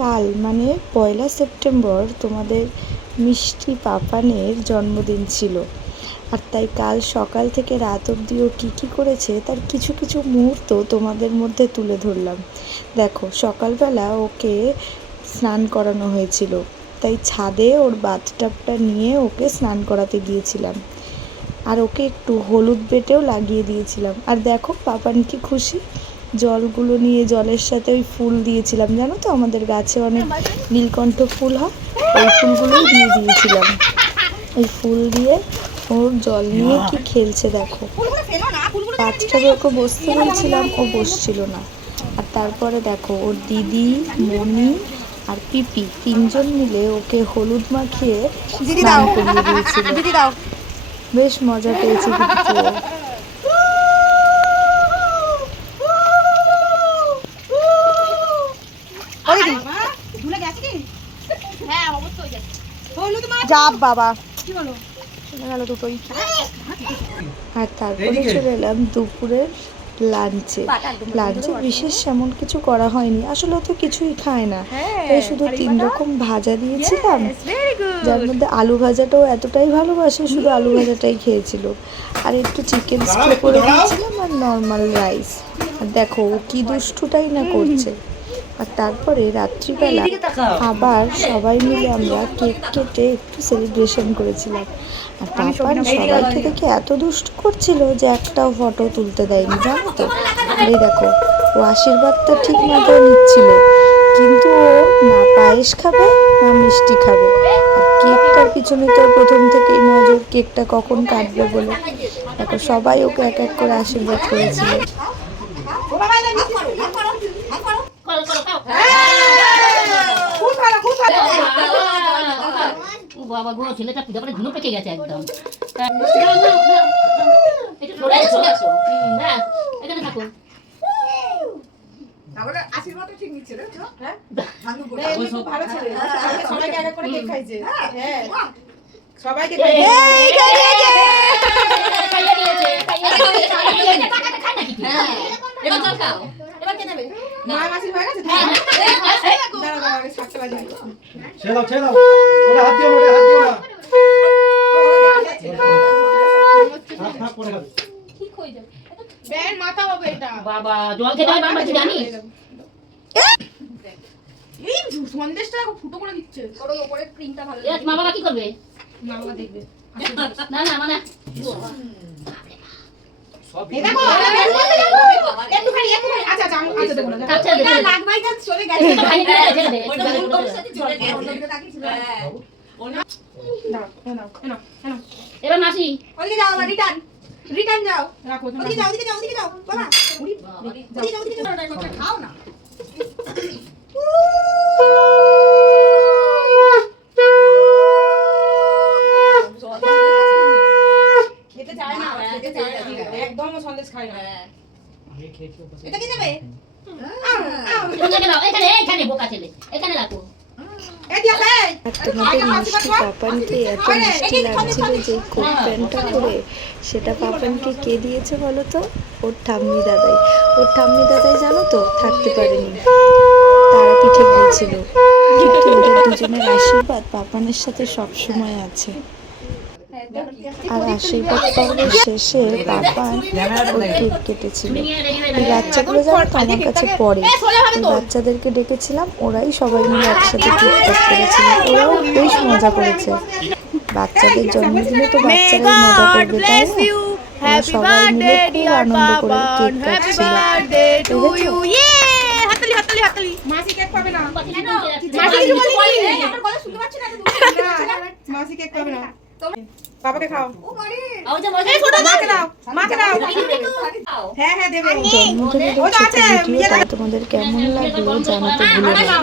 কাল মানে 1লা সেপ্টেম্বর তোমাদের মিষ্টি পাপানের জন্মদিন ছিল। আর তাই কাল সকাল থেকে রাত অবধি ও কী কী করেছে তার কিছু কিছু মুহূর্ত তোমাদের মধ্যে তুলে ধরলাম। দেখো, সকালবেলা ওকে স্নান করানো হয়েছিল, তাই ছাদে ওর বাথটাবটা নিয়ে ওকে স্নান করাতে গিয়েছিলাম। আর ওকে একটু হলুদ বেটেও লাগিয়ে দিয়েছিলাম। আর দেখো পাপান কি খুশি, জলগুলো নিয়ে জলের সাথে ওই ফুল দিয়েছিলাম, জানো তো আমাদের গাছে অনেক নীলকণ্ঠ ফুল হয়, ওই ফুলগুলোই দিয়ে দিয়েছিলাম। ওই ফুল দিয়ে ওর জল নিয়ে কি খেলছে দেখো। বাচ্চাকে ওকে বসতে বলছিলাম, ও বসছিল না। আর তারপরে দেখো ওর দিদি, মনি আর পিপি 3জন মিলে ওকে হলুদ মাখিয়ে স্নান করিয়ে দিয়েছিল। বেশ মজা পেয়েছি কিন্তু। আর তারপরে চলে এলাম দুপুরের লাঞ্চে। বিশেষ এমন কিছু করা হয়নি, আসলে তো কিছুই খায় না, তাই শুধু 3 রকম ভাজা দিয়েছিলাম, যার মধ্যে আলু ভাজাটাও এতটাই ভালোবাসে, শুধু আলু ভাজাটাই খেয়েছিল। আর একটু চিকেন স্টু করে দিয়েছিলাম আর নর্মাল রাইস। আর দেখো ও কি দুষ্টুটাই না করছে। আর তারপরে রাত্রিবেলা আবার সবাই মিলে আমরা কেক কেটে একটু সেলিব্রেশন করেছিলাম। আর পাপান সবাইকে দেখে এত দুষ্ট করছিল যে একটাও ফটো তুলতে দেয়নি, জানো তো। আর এই দেখো, ও আশীর্বাদটা ঠিক মতো নিচ্ছিল, কিন্তু ও না পায়েস খাবে না মিষ্টি খাবে। আর কেকটার পিছনে তো প্রথম থেকেই নজর, কেকটা কখন কাটবে বলে। দেখো সবাই ওকে এক এক করে আশীর্বাদ করেছিল। বাবা গো, ছেলেটা পিঠা করে ধুলো পেকে গেছে একদম। এখানে থাকো। আশীর্বাদটা ঠিক নিচ্ছে রে, হ্যাঁ? খুব ভালো ছেলে। সবাইকে এক এক করে কেক খাইছে। হ্যাঁ। সবাইকে খাইছে। খাইয়ে দিয়েছে। এবার জল খাও। এবার কে নেবে? মা মাসির হয়ে গেছে? দাঁড়া আগে ছাড়তে বাজি। ছেড়ে দাও। ওটা হাত দিও না, থাক পড়ে গেল। ঠিক হয়ে যাবে। ব্যান মাথা হবে এটা। বাবা জল খেতে হয় বাবা, জানিস? এই সন্দেশটা ফুটো করে দিচ্ছে। ওর উপরে ক্রিমটা ভালো লাগে। মা বাবা কি করবে? মা বাবা দেখবে। না না মানে সব দেখো একটুখানি আচ্ছা দেবো না। আচ্ছা এটা লাগবাই যা চলে গেছে। ওটা ওর সাথে চলে গেছে। হ্যাঁ না এবার মাসি ওদিকে যাও, রিটার্ন যাও। রাখো ওদিকে যাও বাবা। ওদিকে যাও খাও না। খেতে চায় না, একদম সন্দেশ খায় না। এটা কি নেবে? এখানে বোকা ছেলে, এখানে রাখো। আর তোমাদের মিষ্টি পাপানকে এত মিষ্টি লাগছিল যে কোট প্যান্টটা পরে, সেটা পাপানকে কে দিয়েছে বলো তো? ওর ঠাম্মি দাদাই জানো তো, থাকতে পারেনি, তারা পিঠে গিয়েছিল। কিন্তু ওদের দুজনের আশীর্বাদ পাপানের সাথে সবসময় আছে। আর আশীর্বাদ পর্বের শেষে পাপান ওই কেক কেটেছিল। এই বাচ্চাগুলো জানো তো আমার কাছে পড়ে, ওই বাচ্চাদেরকে ডেকেছিলাম, ওরাই সবাই মিলে একসাথে কেক কাট করেছিল। ওরাও বেশ মজা করেছে। বাচ্চাদের জন্মদিনে তো বাচ্চারাই মজা করবে, তাই না? ওরা সবাই মিলে খুব আনন্দ করে কেক কাটছিল। মাসি কেক পাবে না। মাসি কেক পাবে না। বাবাকে খাও। হ্যাঁ দেবে। জন্মদিনের ছোট ভিডিওটা তোমাদের কেমন লাগলো জানাতে ভুলো না।